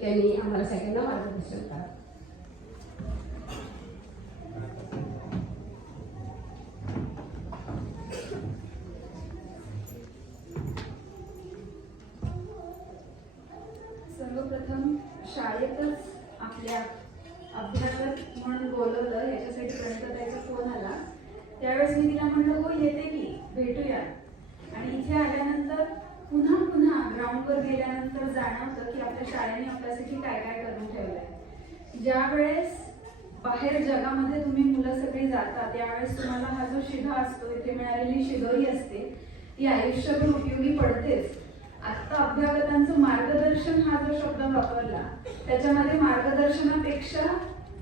त्यांनी आम्हाला सगळ्यांना मार्गदर्शन करा सर्वप्रथम शाळेतच आपल्या अभ्यासात म्हणून बोलवलं याच्यासाठी प्रणिताताईचा फोन आला त्यावेळेस मी तिला म्हणलं हो येते की भेटूया आणि इथे आल्यानंतर पुन्हा पुन्हा ग्राउंडवर गेल्यानंतर जाणवतं की आपल्या शाळेने आपल्यासाठी काय काय करून त्यावेळेस बाहेर जगामध्ये तुम्ही मुलं सगळी जाता त्यावेळेस तुम्हाला हा जो शिधा असतो इथे मिळालेली शिदोरी असते ती आयुष्यभर उपयोगी पडतेच. आत्ता अभ्यागतांचं मार्गदर्शन हा जो शब्द वापरला त्याच्यामध्ये मार्गदर्शनापेक्षा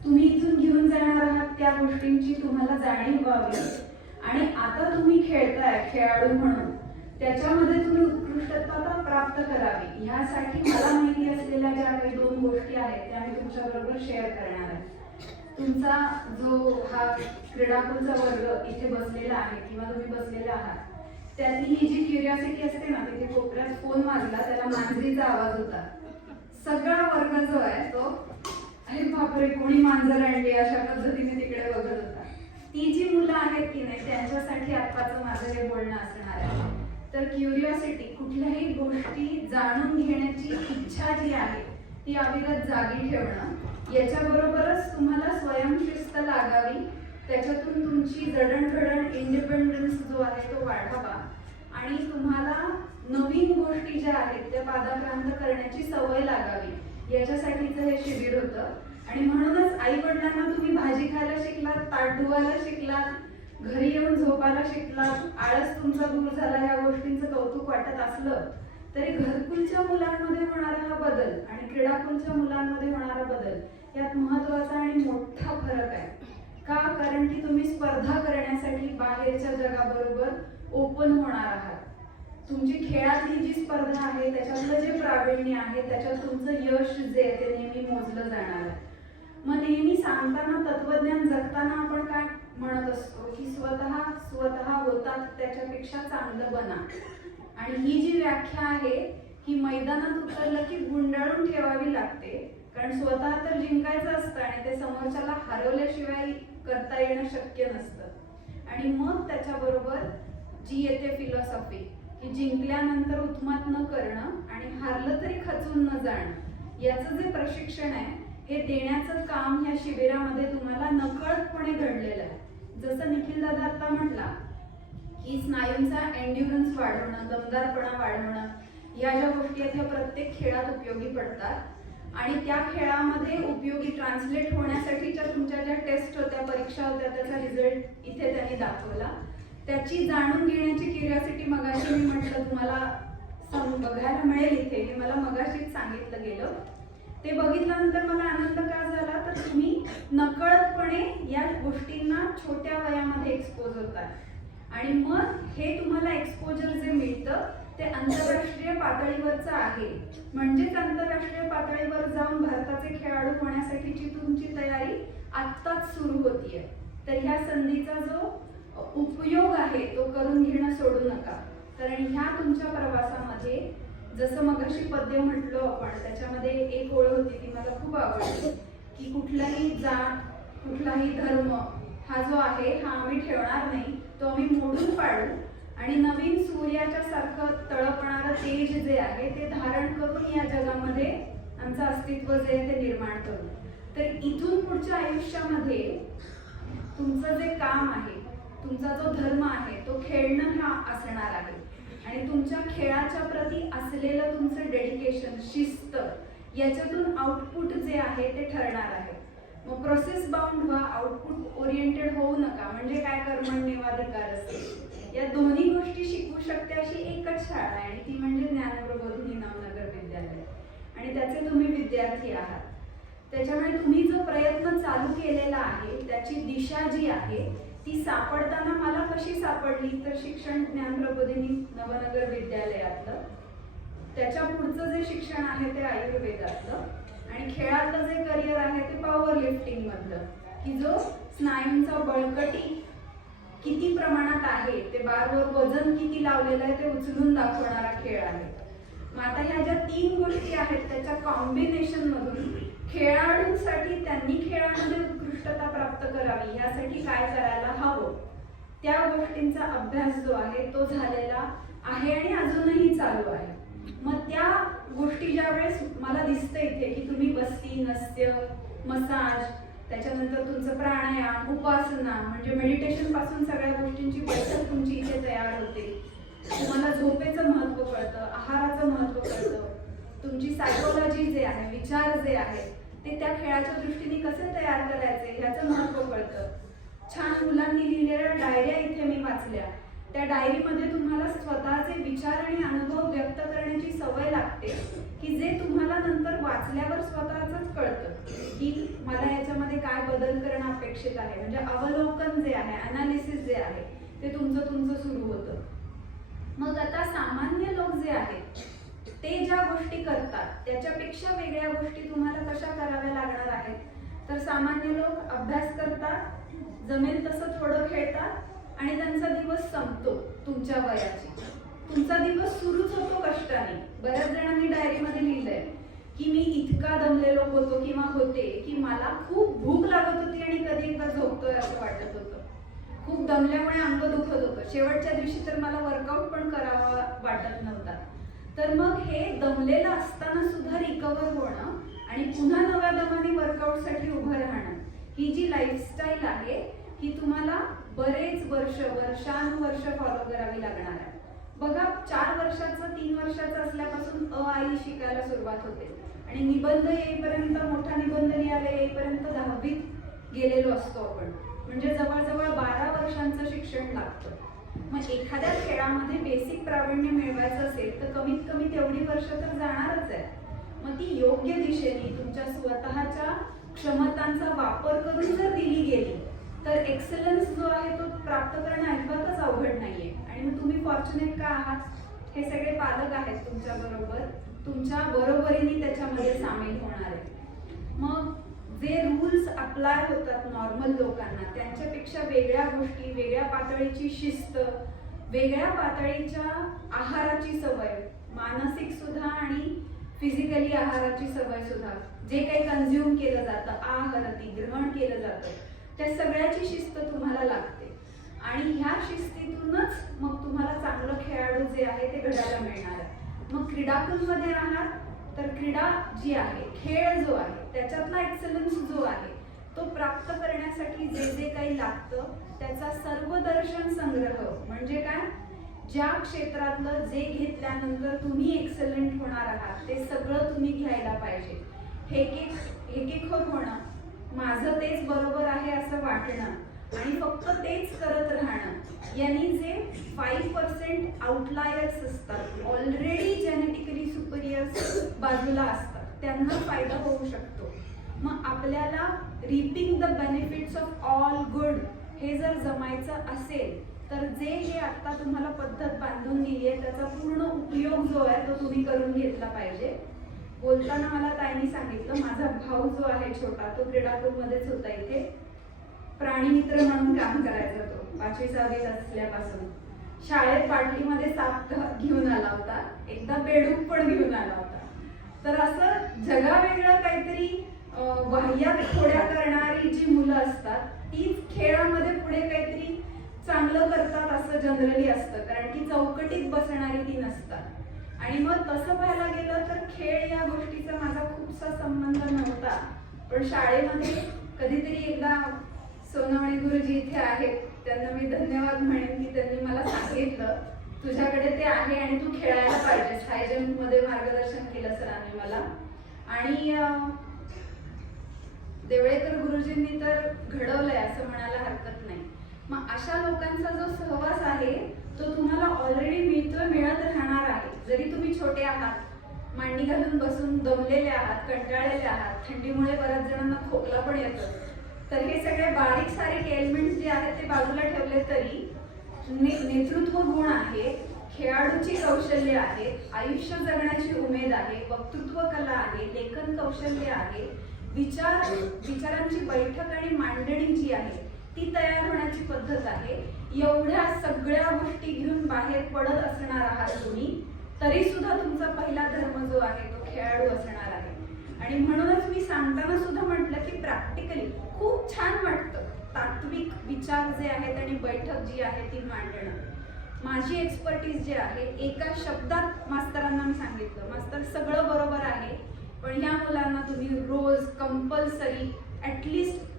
तुम्ही इथून घेऊन जाणार आहात त्या गोष्टींची तुम्हाला जाणीव व्हावी. आणि आता तुम्ही खेळताय खेळाडू म्हणून. त्याच्यामध्ये तुम्ही उत्कृष्टता प्राप्त करावी. ह्यासाठी मला माहिती असलेल्या ज्या काही दोन गोष्टी आहेत त्या मी तुमच्याबरोबर शेअर करणार आहे. तुमचा जो हा क्रीडापूरचा वर्ग इथे बसलेला आहे किंवा तुम्ही बसलेला आहात त्यातली ही जी क्युरिओसिटी असते ना तिथे कोपऱ्यात फोन वाजला त्याला मांजरीचा आवाज होता. सगळा वर्ग जो आहे तो अरे बापरे कोणी मांजर आणली अशा पद्धतीने तिकडे बघत होता. ती जी मुलं आहेत की नाही त्यांच्यासाठी आत्ताचं माझं हे बोलणं असणार आहे. तर क्युरिओसिटी कुठल्याही गोष्टी जाणून घेण्याची इच्छा जी आहे ती अविरत जागी ठेवणं याच्याबरोबरच तुम्हाला स्वयंशिस्त लागावी. त्याच्यातून तुमची जडणघडण इंडिपेंडन्स जो आहे तो वाढावा. आणि तुम्हाला नवीन गोष्टी ज्या आहेत त्या पादाक्रांत करण्याची सवय लागावी. याच्यासाठीचं हे शिबिर होतं. आणि म्हणूनच आई वडिलांना तुम्ही भाजी खायला शिकलात ताट धुवायला शिकलात घरी येऊन झोपायला शिकला आळस तुमचा दूर झाला ह्या गोष्टींचं कौतुक वाटत असलं तरी घरकुलच्या मुलांमध्ये होणारा हा बदल आणि क्रीडाकुलच्या मुलांमध्ये होणारा बदल यात महत्त्वाचा आणि मोठा फरक आहे. का? कारण की तुम्ही स्पर्धा करण्यासाठी बाहेरच्या जगाबरोबर ओपन होणार आहात. तुमची खेळातली जी स्पर्धा आहे त्याच्यातलं जे प्रावीण्य आहे त्याच्यात तुमचं यश जे आहे ते नेहमी मोजलं जाणार आहे. मग नेहमी सांगताना तत्वज्ञान जगताना आपण काय म्हणत असतो की स्वतः स्वतः होतात त्याच्यापेक्षा चांगलं बना. आणि ही जी व्याख्या आहे ही मैदानात उतरलं की गुंडाळून ठेवावी लागते. कारण स्वतः तर जिंकायचं असतं आणि ते समोरच्याला हरवल्याशिवाय करता येणं शक्य नसतं. आणि मग त्याच्याबरोबर जी येते फिलॉसॉफी की जिंकल्यानंतर उत्मात न करणं आणि हारलं तरी खचून न जाणं याचं जे प्रशिक्षण आहे हे देण्याचं काम या शिबिरामध्ये तुम्हाला नकळतपणे घडलेलं आहे. जसं निखिल दादा आता म्हटला की स्नायूंचा एन्ड्युरन्स वाढवणं दमदारपणा वाढवणं या ज्या गोष्टी आहेत ह्या प्रत्येक खेळात उपयोगी पडतात. आणि त्या खेळामध्ये उपयोगी ट्रान्सलेट होण्यासाठीच्या तुमच्या ज्या टेस्ट होत्या परीक्षा होत्या त्याचा रिझल्ट इथे त्यांनी दाखवला. त्याची जाणून घेण्याची क्युरिओसिटी मगाशी मी म्हटलं तुम्हाला बघायला मिळेल इथे. हे मला मगाशीच सांगितलं गेलं. ते बघितल्यानंतर मला आनंद का झाला? तर तुम्ही नकळतपणे या गोष्टींना छोट्या वयामध्ये एक्सपोज होतात. आणि मग हे तुम्हाला एक्सपोजर जे मिळतं ते आंतरराष्ट्रीय पातळीवरचं आहे. म्हणजेच आंतरराष्ट्रीय पातळीवर जाऊन भारताचे खेळाडू होण्यासाठीची तुमची तयारी आत्ताच सुरू होतीये. तर ह्या संधीचा जो उपयोग आहे तो करून घेणं सोडू नका. कारण ह्या तुमच्या प्रवासामध्ये जसं मगाशी पद्य म्हटलो आपण त्याच्यामध्ये एक ओळ होती ती मला खूप आवडली की कुठलाही जात कुठलाही धर्म हा जो आहे हा आम्ही ठेवणार नाही तो आम्ही मोडून पाडू. आणि नवीन सूर्याच्या सारखं तळपणारं तेज जे आहे ते धारण करून या जगामध्ये आमचं अस्तित्व जे आहे ते निर्माण करू. तर इथून पुढच्या आयुष्यामध्ये तुमचं जे काम आहे तुमचा जो धर्म आहे तो खेळणं हा असणार आहे. आणि तुमच्या खेळाच्या प्रती असलेलं तुमचं डेडिकेशन शिस्त याच्यातून आउटपुट जे आहे ते ठरणार आहे. मग प्रोसेस बाउंड व्हा आउटपुट ओरिएंटेड होऊ नका. म्हणजे काय कर्मण्यवाधिकार असते. या दोन्ही गोष्टी शिकवू शकते अशी एकच शाळा आहे. आणि ती म्हणजे ज्ञानप्रबोधिनी नामनगर विद्यालय. आणि त्याचे तुम्ही विद्यार्थी आहात. त्याच्यामुळे तुम्ही जो प्रयत्न चालू केलेला आहे त्याची दिशा जी आहे ती सापडताना मला कशी सापडली? तर शिक्षण ज्ञान प्रबोधिनी नवनगर विद्यालयातलं. त्याच्या पुढचं जे शिक्षण आहे ते आयुर्वेदातलं. आणि खेळातलं जे करिअर आहे ते पॉवर लिफ्टिंग मधलं. की जो स्नायूंचा बळकटी किती प्रमाणात आहे ते बारवर वजन किती लावलेलं आहे ते उचलून दाखवणारा खेळ आहे. मग आता ह्या ज्या तीन गोष्टी आहेत त्याच्या कॉम्बिनेशन मधून खेळाडूंसाठी त्यांनी खेळामध्ये उत्कृष्टता प्राप्त करावी यासाठी काय करायला त्या गोष्टींचा अभ्यास जो आहे तो झालेला आहे आणि अजूनही चालू आहे. मग त्या गोष्टी ज्या वेळेस मला दिसतं इथे की तुम्ही बस्ती नस्य मसाज त्याच्यानंतर तुमचं प्राणायाम उपासना म्हणजे मेडिटेशनपासून सगळ्या गोष्टींची बैठक तुमची इथे तयार होते. तुम्हाला झोपेचं महत्त्व कळतं आहाराचं महत्त्व कळतं. तुमची सायकोलॉजी जे आहे विचार जे आहेत ते त्या खेळाच्या दृष्टीने कसे तयार करायचे ह्याचं महत्त्व कळतं. छान मुलांनी लिहिलेल्या डायऱ्या इथे मी वाचल्या. त्या डायरीमध्ये तुम्हाला स्वतःचे विचार आणि अनुभव व्यक्त करण्याची सवय लागते की जे तुम्हाला नंतर वाचल्यावर स्वतःच कळतं की मला याच्यामध्ये काय बदल करणं अपेक्षित आहे. म्हणजे अवलोकन जे आहे अनालिसिस जे आहे ते तुमचं तुमचं सुरू होतं. मग आता सामान्य लोक जे आहेत ते ज्या गोष्टी करतात त्याच्यापेक्षा वेगळ्या गोष्टी तुम्हाला कशा कराव्या लागणार आहेत? तर सामान्य लोक अभ्यास करतात जमेल तसं थोडं खेळतात आणि त्यांचा दिवस संपतो तुमच्या वयाची. तुमचा दिवस सुरूच होतो कष्टाने. बऱ्याच जणांनी डायरीमध्ये लिहिलंय की मी इतका दमलेलो होतो किंवा होते की मला खूप भूक लागत होती आणि कधी एकदा झोपतोय असं वाटत होतं. खूप दमल्यामुळे अंग दुखत होतं. शेवटच्या दिवशी तर मला वर्कआउट पण करावा वाटत नव्हता. तर मग हे दमलेलं असताना सुद्धा रिकवर होणं आणि पुन्हा नव्या दमाने वर्कआउटसाठी उभं राहणं ही जी लाईफस्टाईल आहे ही तुम्हाला बरेच वर्ष वर्षानुवर्ष फॉलो करावी लागणार आहे. बघा चार वर्षाचं तीन वर्षाचं असल्यापासून अ आई शिकायला सुरुवात होते. आणि निबंध येईपर्यंत मोठा निबंध लिहायला येईपर्यंत दहावीत गेलेलो असतो आपण. म्हणजे जवळजवळ बारा वर्षांचं शिक्षण लागतं. मग एखाद्या खेळामध्ये बेसिक प्रावीण्य मिळवायचं असेल तर कमीत कमी तेवढी वर्ष तर जाणारच आहे. मग ती योग्य दिशेने तुमच्या स्वतःच्या क्षमतांचा वापर करून जर दिली गेली तर एक्सलन्स जो आहे तो प्राप्त करणं अजिबातच अवघड नाहीये. आणि मग तुम्ही फॉर्च्युनेट का आहात? हे सगळे पालक आहेत तुमच्या बरोबर. तुमच्या बरोबरीने त्याच्यामध्ये सामील होणार आहे मग जे रूल्स अप्लाय होतात नॉर्मल लोकांना त्यांच्यापेक्षा वेगळ्या गोष्टी वेगळ्या पातळीची शिस्त वेगळ्या पातळीच्या आहाराची सवय मानसिक सुद्धा आणि फिजिकली आहाराची सवय सुद्धा. जे काही कन्झ्युम केलं जातं आहारती ग्रहण केलं जातं त्या सगळ्याची शिस्त तुम्हाला लागते. आणि ह्या शिस्तीतूनच मग तुम्हाला चांगलं खेळाडू जे आहे ते घडायला मिळणार आहे. मग क्रीडाकुलमध्ये राहणार तर क्रीडा जी आहे खेळ जो आहे त्याच्यातला एक्सलन्स जो आहे तो प्राप्त करण्यासाठी जे जे काही लागतं त्याचा सर्वदर्शन संग्रह म्हणजे काय? ज्या क्षेत्रातलं जे घेतल्यानंतर तुम्ही एक्सलंट होणार आहात ते सगळं तुम्ही घ्यायला पाहिजे. एक एक होणं माझं तेच बरोबर आहे असं वाटणं आणि फक्त तेच करत राहणं यांनी जे फाईव्ह पर्सेंट आउटलायर्स असतात ऑलरेडी जेनेटिकली सुपरियर्स बाजूला असतात त्यांना फायदा होऊ शकतो. मग आपल्याला reaping the benefits of all good हे जर जमायचं असेल तर जे हे आता तुम्हाला पद्धत बांधून दिली आहे त्याचा पूर्ण उपयोग जो आहे तो तुम्ही करून घेतला पाहिजे. बोलताना मला ताईंनी सांगितलं माझा भाऊ जो आहे छोटा तो क्रीडापूरमध्येच होता इथे. प्राणी मित्र म्हणून काम करायचा तो पाचवी सहावीत असल्यापासून. शाळेत बाटलीमध्ये साप घेऊन आला होता एकदा बेडूक पण घेऊन आला होता. तर असं जगावेगळं काहीतरी अं, वाह्यात खोड्या करणारी जी मुलं असतात तीच खेळामध्ये पुढे काहीतरी चांगलं करतात असं जनरली असतं कारण की चौकटीत बसणारी ती नसतात. आणि मग तसं पाहायला गेलं तर खेळ या गोष्टीचा माझा खूपसा संबंध नव्हता. पण शाळेमध्ये कधीतरी एकदा सोनवणे गुरुजी इथे आहेत त्यांना मी धन्यवाद म्हणेन की त्यांनी मला सांगितलं तुझ्याकडे ते आहे आणि तू खेळायला पाहिजेस. हाय जम्पमध्ये मार्गदर्शन केलं सरांनी मला. आणि देवळेकर गुरुजींनी तर घडवलंय असं म्हणायला हरकत नाही. मग अशा लोकांचा जो सहवास आहे तो तुम्हाला ऑलरेडी मिळतोय मिळत राहणार आहे. जरी तुम्ही छोटे आहात मांडी घालून बसून दमलेले आहात कंटाळलेले आहात थंडीमुळे बऱ्याच जणांना खोकला पण येतो. तर हे सगळे बारीक सारीक एलिमेंट्स जे आहेत ते बाजूला ठेवले तरी ने, नेतृत्व गुण आहे खेळाडूची कौशल्य आहेत आयुष्य जगण्याची उमेद आहे वक्तृत्व कला आहे लेखन कौशल्य आहे विचार विचारांची बैठक आणि मांडणी जी आहे ती तयार होण्याची पद्धत आहे. एवढ्या सगळ्या गोष्टी घेऊन बाहेर पडत असणार आहात तुम्ही तरी सुद्धा तुमचा पहिला धर्म जो आहे तो खेळाडू असणार आहे. आणि म्हणूनच मी सांगताना सुद्धा म्हटलं की प्रॅक्टिकली खूप छान वाटतं. तात्विक विचार जे आहेत आणि बैठक जी आहे ती मांडणं. माझी एक्सपर्टीज जी आहे एका शब्दात मास्तरांना मी सांगितलं. मास्तर सगळं बरोबर आहे पण ह्या मुलांना तुम्ही रोज कंपल्सरी ॲटलिस्ट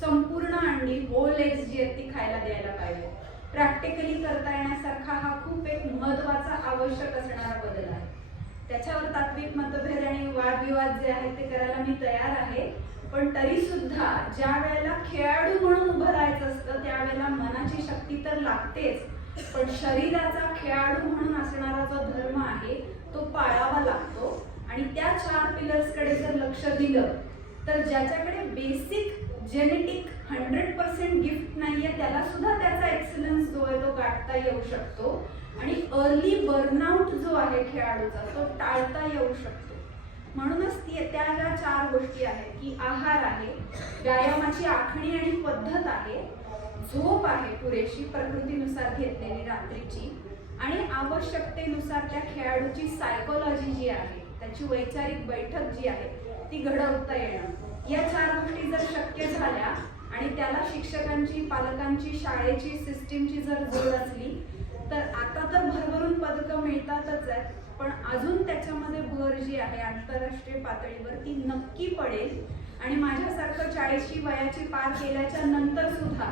संपूर्ण अंडी होल एग्स जी आहेत ती खायला द्यायला पाहिजे. प्रॅक्टिकली करता येण्यासारखा हा खूप एक महत्त्वाचा आवश्यक असणारा बदल आहे. त्याच्यावर तात्विक मतभेद आणि वादविवाद जे आहेत ते करायला मी तयार आहे. पण तरी सुद्धा ज्या वेळेला खेळाडू म्हणून उभं राहायचं असतं त्यावेळेला मनाची शक्ती तर लागतेच. पण शरीराचा खेळाडू म्हणून असणारा जो धर्म आहे तो पाळावा लागतो. आणि त्या चार पिलर्सकडे जर लक्ष दिलं तर ज्याच्याकडे basic genetic hundred percent gift नाहीये त्याला सुद्धा त्याचा एक्सलन्स जो आहे तो गाठता येऊ शकतो. आणि अर्ली बर्नआउट जो आहे खेळाडूचा तो टाळता येऊ शकतो. म्हणूनच ती त्या ज्या चार गोष्टी आहेत की आहार आहे व्यायामाची आखणी आणि पद्धत आहे झोप आहे पुरेशी प्रकृतीनुसार घेतलेली रात्रीची आणि आवश्यकतेनुसार त्या खेळाडूची सायकोलॉजी जी आहे त्याची वैचारिक बैठक जी आहे ती घडवता येणं या चार गोष्टी जर शक्य झाल्या आणि त्याला शिक्षकांची पालकांची शाळेची सिस्टीमची जर जोड असली तर आता तर भरभरून पदकं मिळतातच आहेत. पण अजून त्याच्यामध्ये भर जी आहे आंतरराष्ट्रीय पातळीवर ती नक्की पडेल. आणि माझ्यासारखं चाळीशी वयाची पार केल्याच्यानंतर सुद्धा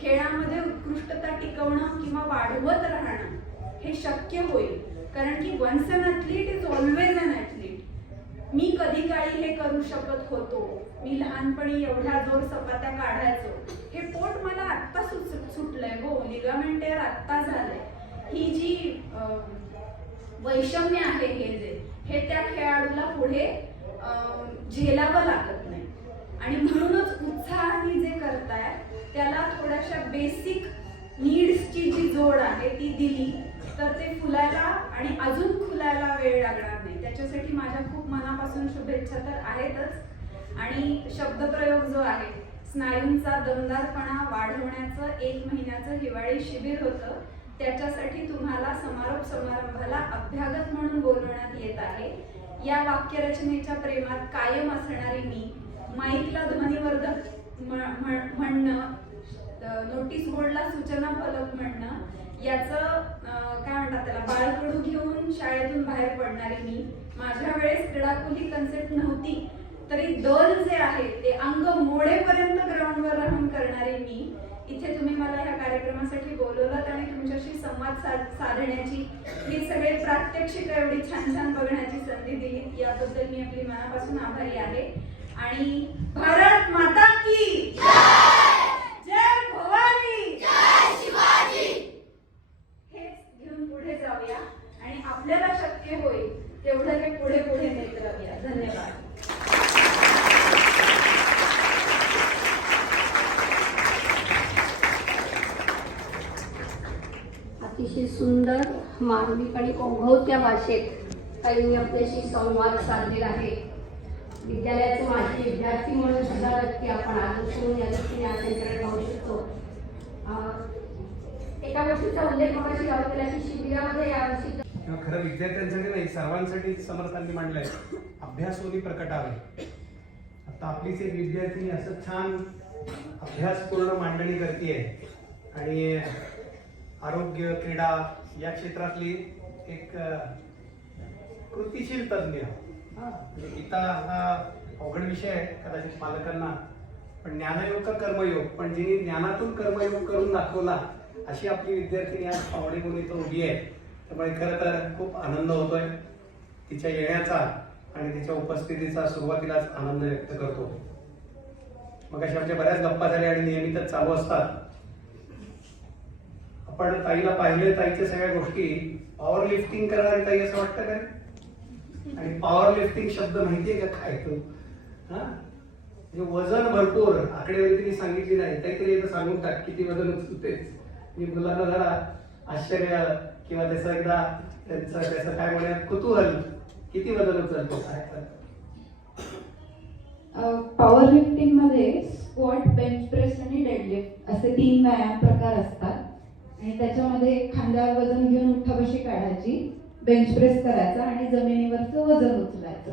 खेळामध्ये उत्कृष्टता टिकवणं किंवा वाढवत राहणं हे शक्य होईल. कारण की once an athlete is always an athlete मी कधी काळी हे करू शकत होतो. मी लहानपणी एवढ्या जोर चपात्या काढायचो. हे पोट मला आत्ता सुट सुटलंय हो लिगामेंट टेअर आत्ता झालंय. ही जी वैषम्य आहे हे जे हे त्या खेळाडूला पुढे झेलावं लागत नाही. आणि म्हणूनच उत्साहाने जे करताय त्याला थोड्याशा बेसिक नीड्सची जी जोड आहे ती दिली तर ते फुलायला आणि अजून फुलायला वेळ लागणार नाही. त्याच्यासाठी माझ्या खूप मनापासून शुभेच्छा तर आहेतच. आणि शब्दप्रयोग जो आहे स्नायूंचा दमदारपणा वाढवण्याचं एक महिन्याचं हिवाळी शिबिर होतं. त्याच्यासाठी तुम्हाला समारोप समारंभाला अभ्यागत म्हणून बोलवण्यात येत आहे. या वाक्यरचनेच्या प्रेमात कायम असणारी मी माईकला ध्वनिवर्धक म्हणणं नोटीस बोर्डला सूचना फलक म्हणणं याचं काय म्हणतात त्याला बाळकडू घेऊन शाळेतून बाहेर पडणारी मी. माझ्या वेळेस क्रीडाकुली कन्सेप्ट नव्हती. तरी दल जे आहे ते अंग मोडेपर्यंत ग्राउंडवर राहून करणारी मी इथे तुम्ही मला ह्या कार्यक्रमासाठी बोलवलं आणि तुमच्याशी संवाद साध- साधण्याची ही सगळे प्रात्यक्षिक एवढी छान छान बघण्याची संधी दिली याबद्दल मी आपली मनापासून आभारी आहे. आणि भारत माता की जय! भवानी! हेच घेऊन पुढे जाऊया. आणि आपल्याला शक्य होईल तेवढं हे पुढे पुढे नेत राहूया. धन्यवाद. सुंदर मार्मिक आणि ओघवत्या भाषेत ताईंनी आपल्याशी संवाद साधलेला आहे. विद्यालयाचे माझे विद्यार्थी म्हणून सुद्धा नक्की आपण आदर्शून या दृष्टीने आज त्यांच्याकडे पाहू शकतो. एका गोष्टीचा उल्लेख मगाशी गाव केला की शिबिरामध्ये यावर्षी खरं विद्यार्थ्यांसाठी नाही सर्वांसाठी समर्थांनी मांडलंय. अभ्यासोनी प्रकटावे. आता आपलीच एक विद्यार्थिनी असं छान अभ्यासपूर्ण मांडणी करते आणि आरोग्य क्रीडा या क्षेत्रातली एक कृतिशील तज्ज्ञ हा, म्हणजे गीता हा अवघड विषय आहे कदाचित पालकांना. पण ज्ञानयोग का कर्मयोग? पण जिने ज्ञानातून कर्मयोग करून दाखवला अशी आपली विद्यार्थिनी आज कोणी तो उभी आहे. त्यामुळे खरं तर खूप आनंद होतोय तिच्या येण्याचा आणि तिच्या उपस्थितीचा सुरुवातीलाच आनंद व्यक्त करतो. मग अशा आमच्या बऱ्याच गप्पा झाल्या आणि नियमितच चालू असतात. आपण ताईला पाहिले ताईच्या सगळ्या गोष्टी पॉवर लिफ्टिंग करणारी ताई असं वाटतं काय आणि पॉवर लिफ्टिंग शब्द माहितीये का काय तो? हा? म्हणजे वजन भरपूर आकडेवारी तिने सांगितली नाही. काहीतरी एकदा सांगून टाक किती वजन उचलते मी मुलांना जरा आश्चर्य किंवा त्याचा एकदा त्यांचं त्याचं काय म्हणूया कुतूहल किती वजन उचलतो? काय तर पॉवर लिफ्टिंगमध्ये स्क्वॉट बेंच प्रेस आणि डेडलिफ्ट असे तीन व्यायाम प्रकार असतात. आणि त्याच्यामध्ये खांद्यावर वजन घेऊन उठाबशी काढायची बेंच प्रेस करायचा आणि जमिनीवरचं वजन उचलायचं.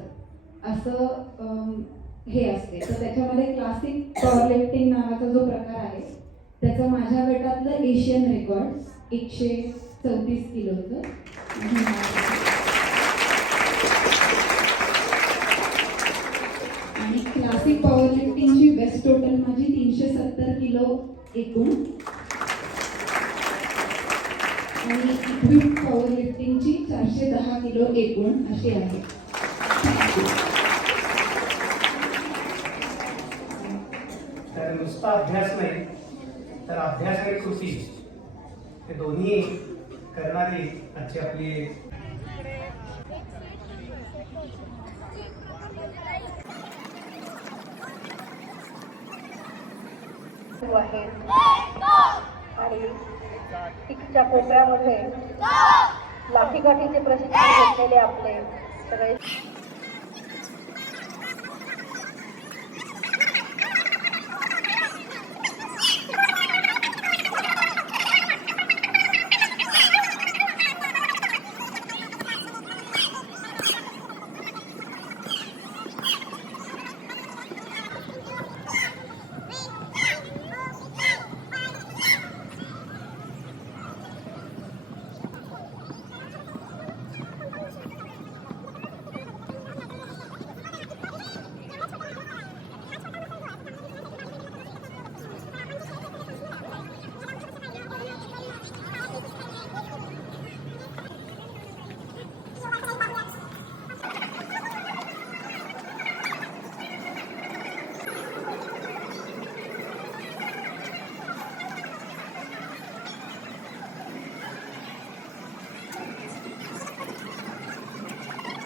असं हे असते. तर त्याच्यामध्ये क्लासिक पॉवर लिफ्टिंग नावाचा जो प्रकार आहे त्याचं माझ्या गटातलं एशियन रेकॉर्ड एकशे चौतीस किलोचं आहे. आणि क्लासिक पॉवर लिफ्टिंगची बेस्ट टोटल माझी तीनशे सत्तर किलो एकूण आणि इक्विप पॉवर लिफ्टिंगची चारशे दहा किलो एकूण अशी आहे तर नुसता अभ्यास नाही तर अभ्यास आणि कृती हे दोन्ही करणारी आजची आपली आहे आणि तिकडच्या कोपऱ्यामध्ये लाठीकाठीचे प्रशिक्षण घेतलेले आपले सगळे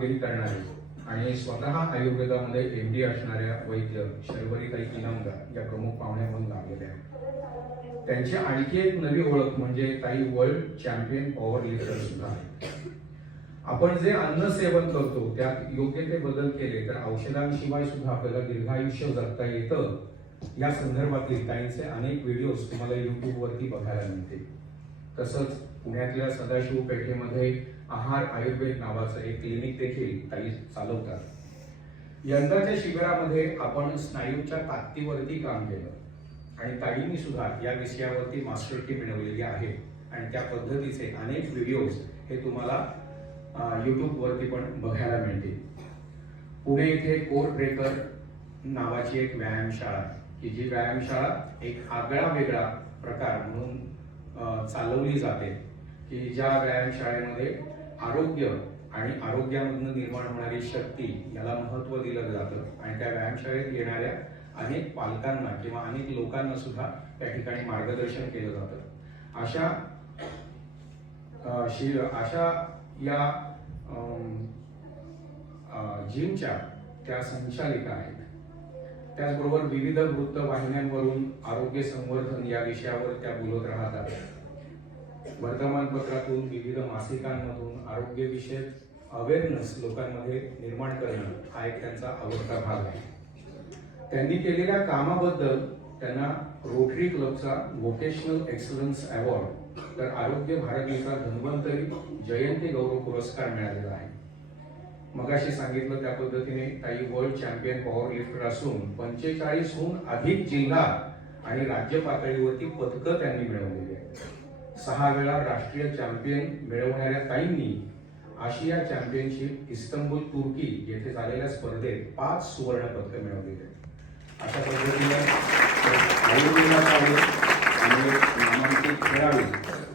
कामगिरी करणारे आणि स्वतः आयुर्वेदामध्ये एम डी असणाऱ्या वैद्य शर्वरीताई इनामदार या प्रमुख पाहुण्या म्हणून लाभलेल्या आहेत. त्यांची आणखी एक नवी ओळख म्हणजे ताई वर्ल्ड चॅम्पियन पॉवर लिफ्टर सुद्धा आहे आपण जे अन्न सेवन करतो त्यात योग्य ते बदल केले तर औषधांशिवाय सुद्धा आपल्याला दीर्घायुष्य जगता येतं. या संदर्भातील ताईंचे अनेक व्हिडिओज तुम्हाला युट्यूबवरती बघायला मिळते तसंच पुण्यातल्या सदाशिव पेठेमध्ये आहार आयुर्वेद नावाचं एक क्लिनिक देखील ताई चालवतात. यंदाच्या शिबिरामध्ये आपण स्नायूच्या ताकदीवरती काम केलं. आणि ताईंनी सुद्धा या विषयावरती मास्टरकी मिळवलेली आहे. आणि त्या पद्धतीचे अनेक व्हिडिओज हे तुम्हाला यूट्यूबवरती पण बघायला मिळतील. पुणे इथे कोर ब्रेकर नावाची एक व्यायामशाळा की जी व्यायामशाळा एक आगळा वेगळा प्रकार म्हणून चालवली जाते. की ज्या व्यायामशाळेमध्ये आरोग्य आणि आरोग्यामधून निर्माण होणारी शक्ती याला महत्त्व दिलं जातं. आणि त्या व्यायामशाळेत येणाऱ्या अनेक पालकांना किंवा अनेक लोकांना सुद्धा त्या ठिकाणी मार्गदर्शन केलं जातं. अशा अ, शि अशा या जिमच्या त्या संचालिका आहेत. त्याचबरोबर विविध वृत्तवाहिन्यांवरून आरोग्य संवर्धन या विषयावर त्या बोलत राहतात. वर्तमानपत्रातून विविध मासिकांमधून आरोग्यविषयक अवेअरनेस लोकांमध्ये निर्माण करणं हा एक त्यांचा आवडता भाग आहे. त्यांनी केलेल्या कामाबद्दल त्यांना रोटरी क्लबचा व्होकेशनल एक्सलन्स अवॉर्ड तर आरोग्य भारतीचा धन्वंतरी जयंती गौरव पुरस्कार मिळालेला आहे. मगाशी सांगितलं त्या पद्धतीने काही वर्ल्ड चॅम्पियन पॉवर लिफ्टर असून पंचेचाळीसहून अधिक जिल्हा आणि राज्य पातळीवरती पदकं त्यांनी मिळवलेली सहा वेळा राष्ट्रीय चॅम्पियन मिळवणाऱ्या ताईंनी आशिया चॅम्पियनशिप इस्तंबुल तुर्की येथे झालेल्या स्पर्धेत पाच सुवर्ण पदक मिळवलेली आहेत. अशा पद्धतीने आणि नामांकित खेळाडू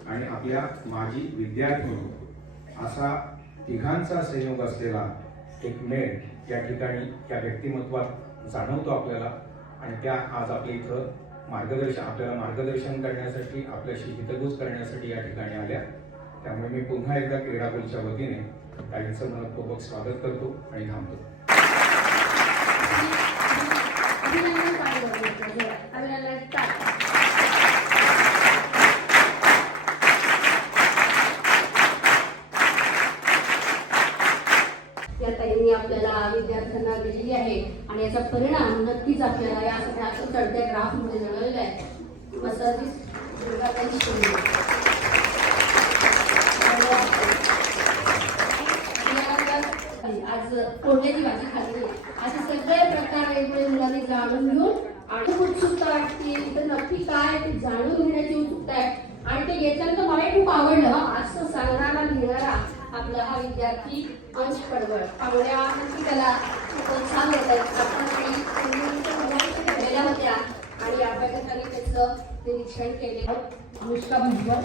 आणि आपल्या माजी विद्यार्थी असा तिघांचा संयोग असलेला एक मेळ या ठिकाणी या व्यक्तिमत्वात जाणवतो आपल्याला आणि त्या आज आपल्या इथं मार्गदर्शन आपल्याला मार्गदर्शन करण्यासाठी आपल्याशी हितगुज करण्यासाठी या ठिकाणी आल्या. त्यामुळे मी पुन्हा एकदा क्रीडापूलच्या वतीने ताईंचं मनपूर्वक स्वागत करतो आणि थांबतो अभिनंदन पाहिजे अभिनंदन टाटा. या ताईंनी आपल्याला विद्यार्थ्यांना दिलेली आहे आणि याचा परिणाम नक्कीच आपल्याला या सगळ्या चढत्या ग्राफमध्ये जाणवलेला आहे. मग सर्विस दुर्गाताई शिंदे. आज कोंड्याची भाजी खाल्ली. असे सगळे प्रकार वेगवेगळे मुलांनी जाणून घेऊन आणि उत्सुकता वाटते. तर नक्की काय ते जाणून घेण्याची उत्सुकता आहे. आणि ते घेतल्यानंतर मला खूप आवडलं. असं सांगणारा लिहिणारा आपला हा विद्यार्थी अंश पडवळ. पावड्या नक्की त्याला प्रोत्साहन देत आहेत आपण काही मुलींच्या मुलांच्या ठेवलेल्या होत्या आणि अभ्यासकांनी त्याचं निरीक्षण केले. अनुष्का भुजबळ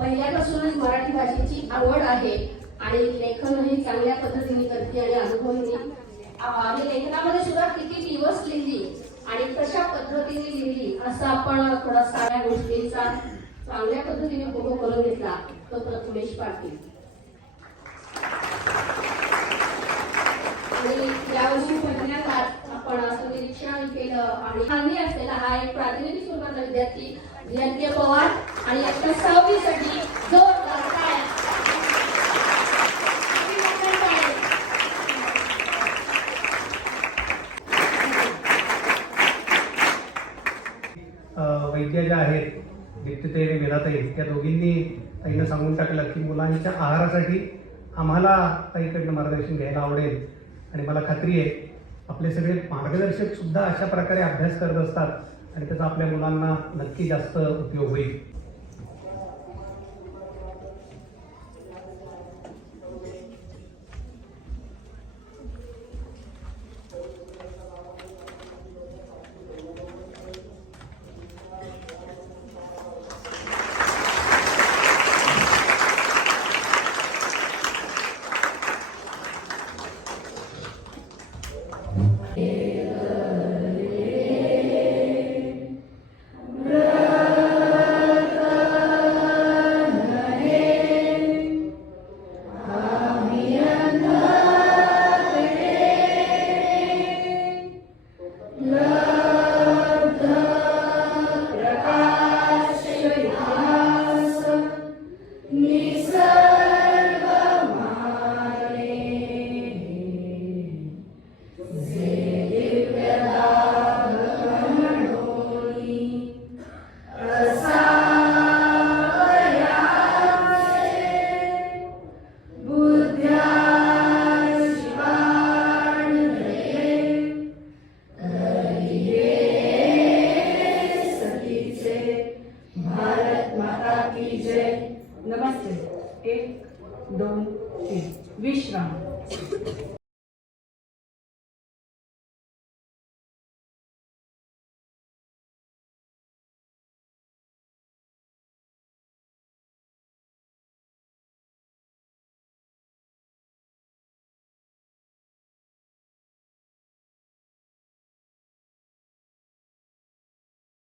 पहिल्यापासूनच मराठी भाषेची आवड आहे आणि लेखनही चांगल्या पद्धतीने करते आणि अनुभवली आणि लेखनामध्ये सुद्धा किती दिवस लिहिली आणि कशा पद्धतीने लिहिली असं आपण थोडा साऱ्या गोष्टींचा चांगल्या पद्धतीने फोटो करून घेतला तो प्रथमेश पाटील आणि यावर्षी आपण असं निरीक्षण केलं आणि असलेला हा एक प्रातिनिधिक स्वरूपाचा विद्यार्थी जयंती पवार आणि जोरदार वैद्य ज्या आहेत दीप्तिताई आणि मेधाताई त्या दोघींनी ताईनं सांगून टाकलं की मुलांच्या आहारासाठी आम्हाला ताईकडनं मार्गदर्शन घ्यायला आवडेल. आणि मला खात्री आहे आपले सगळे मार्गदर्शक सुद्धा अशा प्रकारे अभ्यास करत असतात आणि त्याचा आपल्या मुलांना नक्की जास्त उपयोग होईल.